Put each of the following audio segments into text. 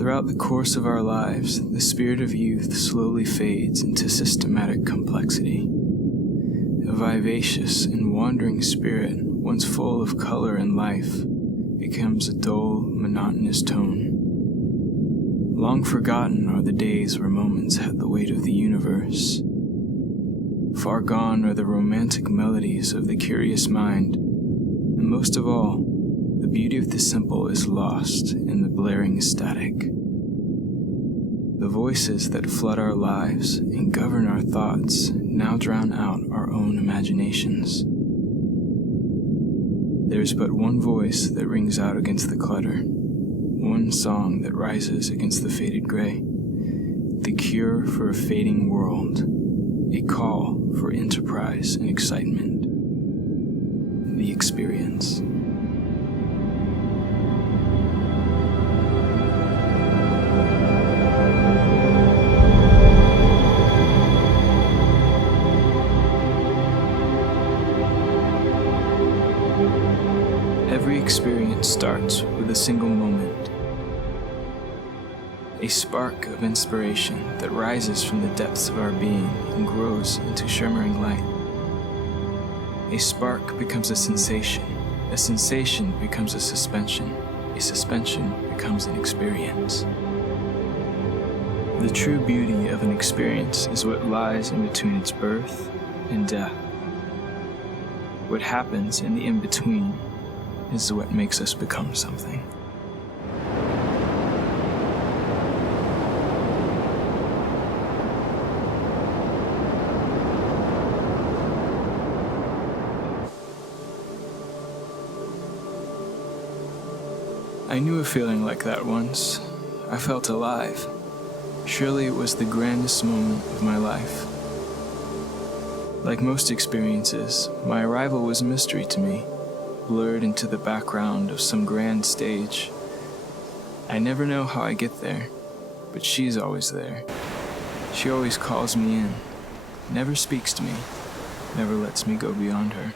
Throughout the course of our lives, the spirit of youth slowly fades into systematic complexity. A vivacious and wandering spirit, once full of color and life, becomes a dull, monotonous tone. Long forgotten are the days where moments had the weight of the universe. Far gone are the romantic melodies of the curious mind, and most of all, the beauty of the simple is lost in the blaring static. The voices that flood our lives and govern our thoughts now drown out our own imaginations. There's but one voice that rings out against the clutter, one song that rises against the faded gray, the cure for a fading world, a call for enterprise and excitement, the experience. Every experience starts with a single moment, a spark of inspiration that rises from the depths of our being and grows into shimmering light. A spark becomes a sensation becomes a suspension becomes an experience. The true beauty of an experience is what lies in between its birth and death. What happens in the in-between is what makes us become something. I knew a feeling like that once. I felt alive. Surely it was the grandest moment of my life. Like most experiences, my arrival was a mystery to me, blurred into the background of some grand stage. I never know how I get there, but she's always there. She always calls me in, never speaks to me, never lets me go beyond her.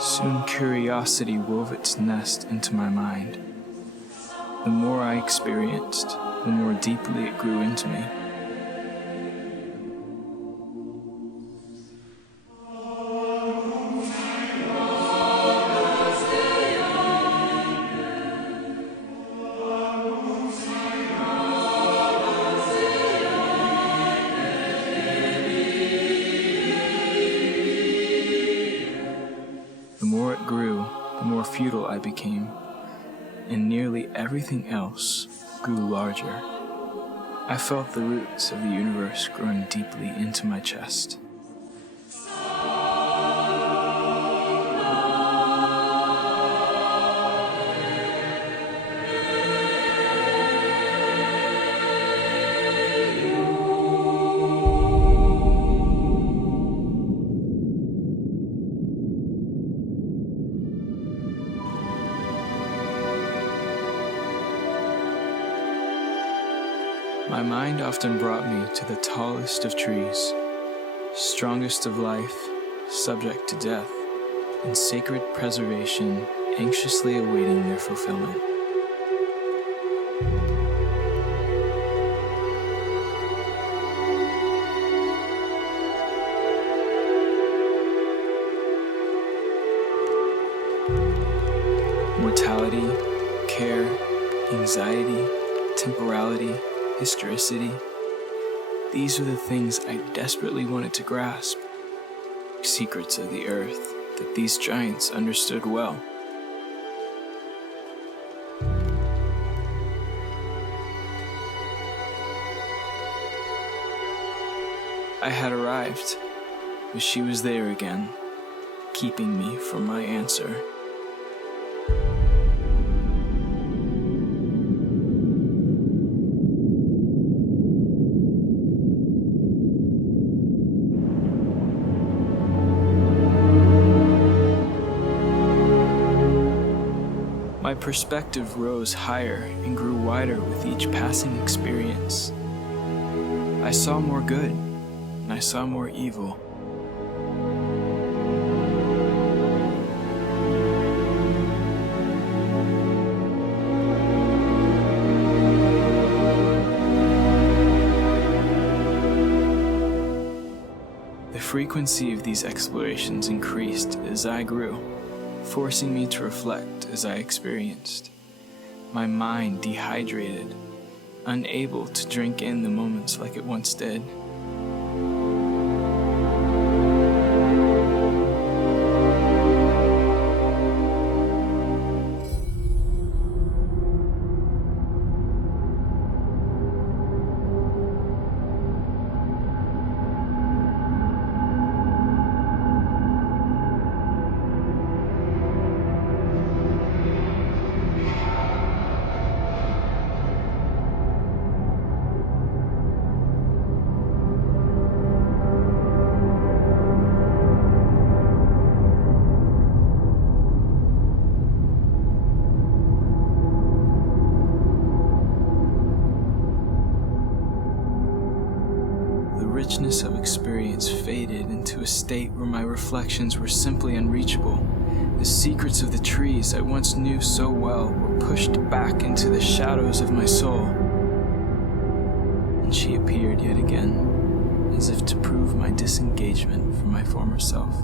Soon curiosity wove its nest into my mind. The more I experienced, the more deeply it grew into me. The more it grew, the more futile I became, and nearly everything else grew larger. I felt the roots of the universe growing deeply into my chest. My mind often brought me to the tallest of trees, strongest of life, subject to death, in sacred preservation anxiously awaiting their fulfillment. Mortality, care, anxiety, temporality, historicity. These were the things I desperately wanted to grasp. Secrets of the earth that these giants understood well. I had arrived, but she was there again, keeping me from my answer. My perspective rose higher and grew wider with each passing experience. I saw more good, and I saw more evil. The frequency of these explorations increased as I grew, forcing me to reflect as I experienced. My mind dehydrated, unable to drink in the moments like it once did. The richness of experience faded into a state where my reflections were simply unreachable. The secrets of the trees I once knew so well were pushed back into the shadows of my soul. And she appeared yet again, as if to prove my disengagement from my former self.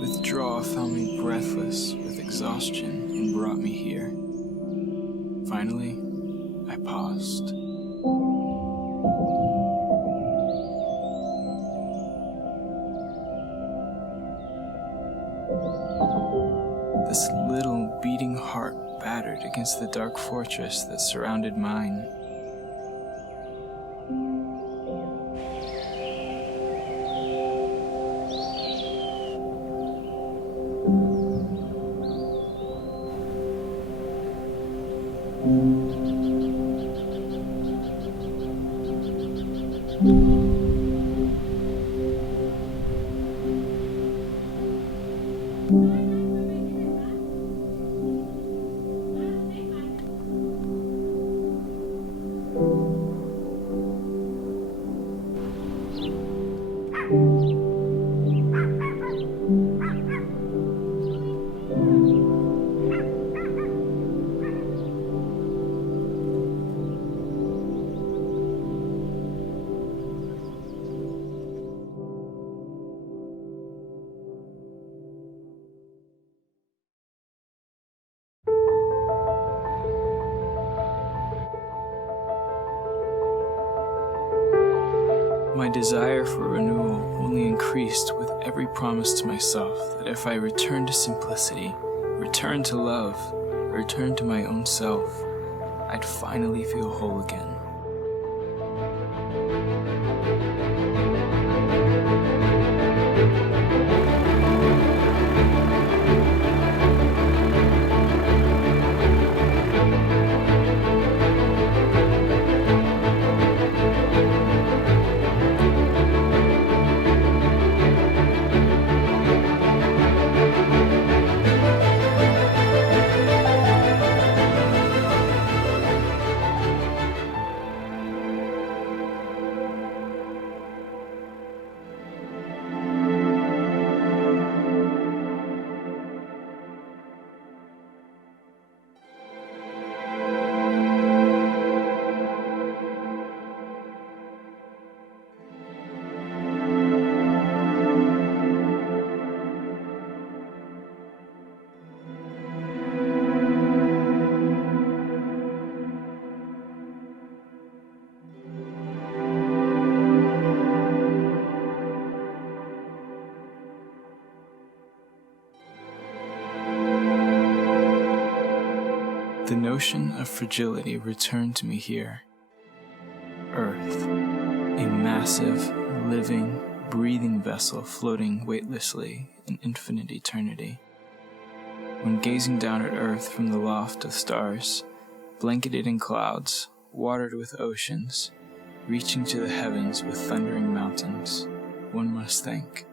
Withdrawal found me breathless with exhaustion and brought me here. Finally, I paused. This little beating heart battered against the dark fortress that surrounded mine. desire for renewal only increased with every promise to myself that if I returned to simplicity, returned to love, returned to my own self, I'd finally feel whole again. The notion of fragility returned to me here. Earth, a massive, living, breathing vessel floating weightlessly in infinite eternity. When gazing down at Earth from the loft of stars, blanketed in clouds, watered with oceans, reaching to the heavens with thundering mountains, one must think,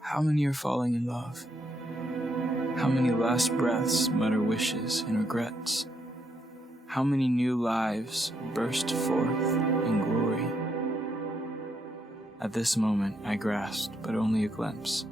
how many are falling in love? How many last breaths mutter wishes and regrets? How many new lives burst forth in glory? At this moment I grasped but only a glimpse.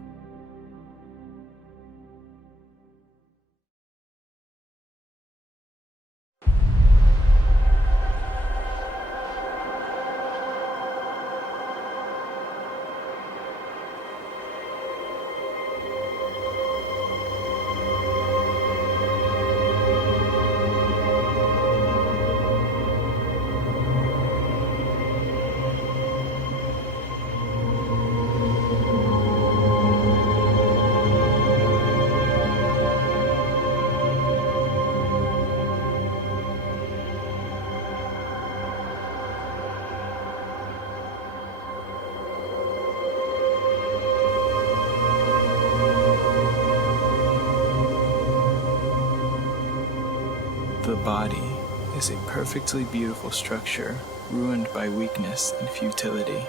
The body is a perfectly beautiful structure ruined by weakness and futility.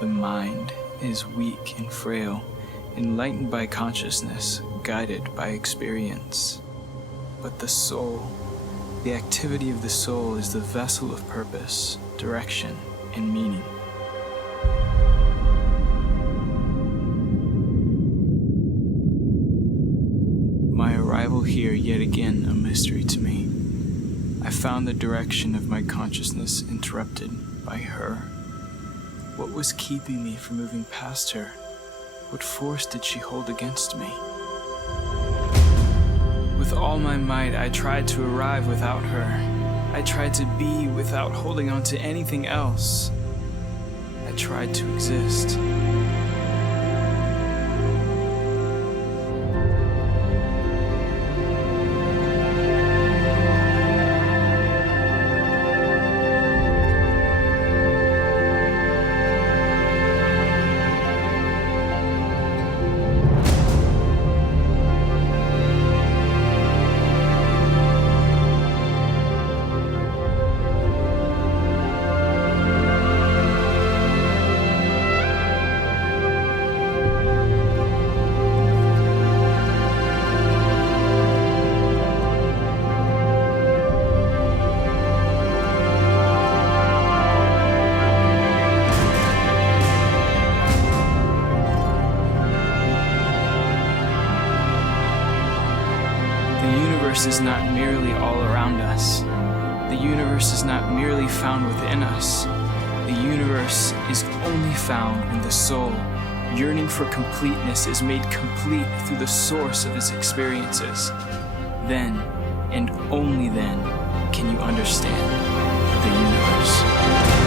The mind is weak and frail, enlightened by consciousness, guided by experience. But the soul, the activity of the soul is the vessel of purpose, direction, and meaning. My arrival here yet again a mystery to me. I found the direction of my consciousness interrupted by her. What was keeping me from moving past her? What force did she hold against me? With all my might, I tried to arrive without her. I tried to be without holding on to anything else. I tried to exist. The universe is not merely all around us. The universe is not merely found within us. The universe is only found when the soul, yearning for completeness, is made complete through the source of its experiences. Then, and only then, can you understand the universe.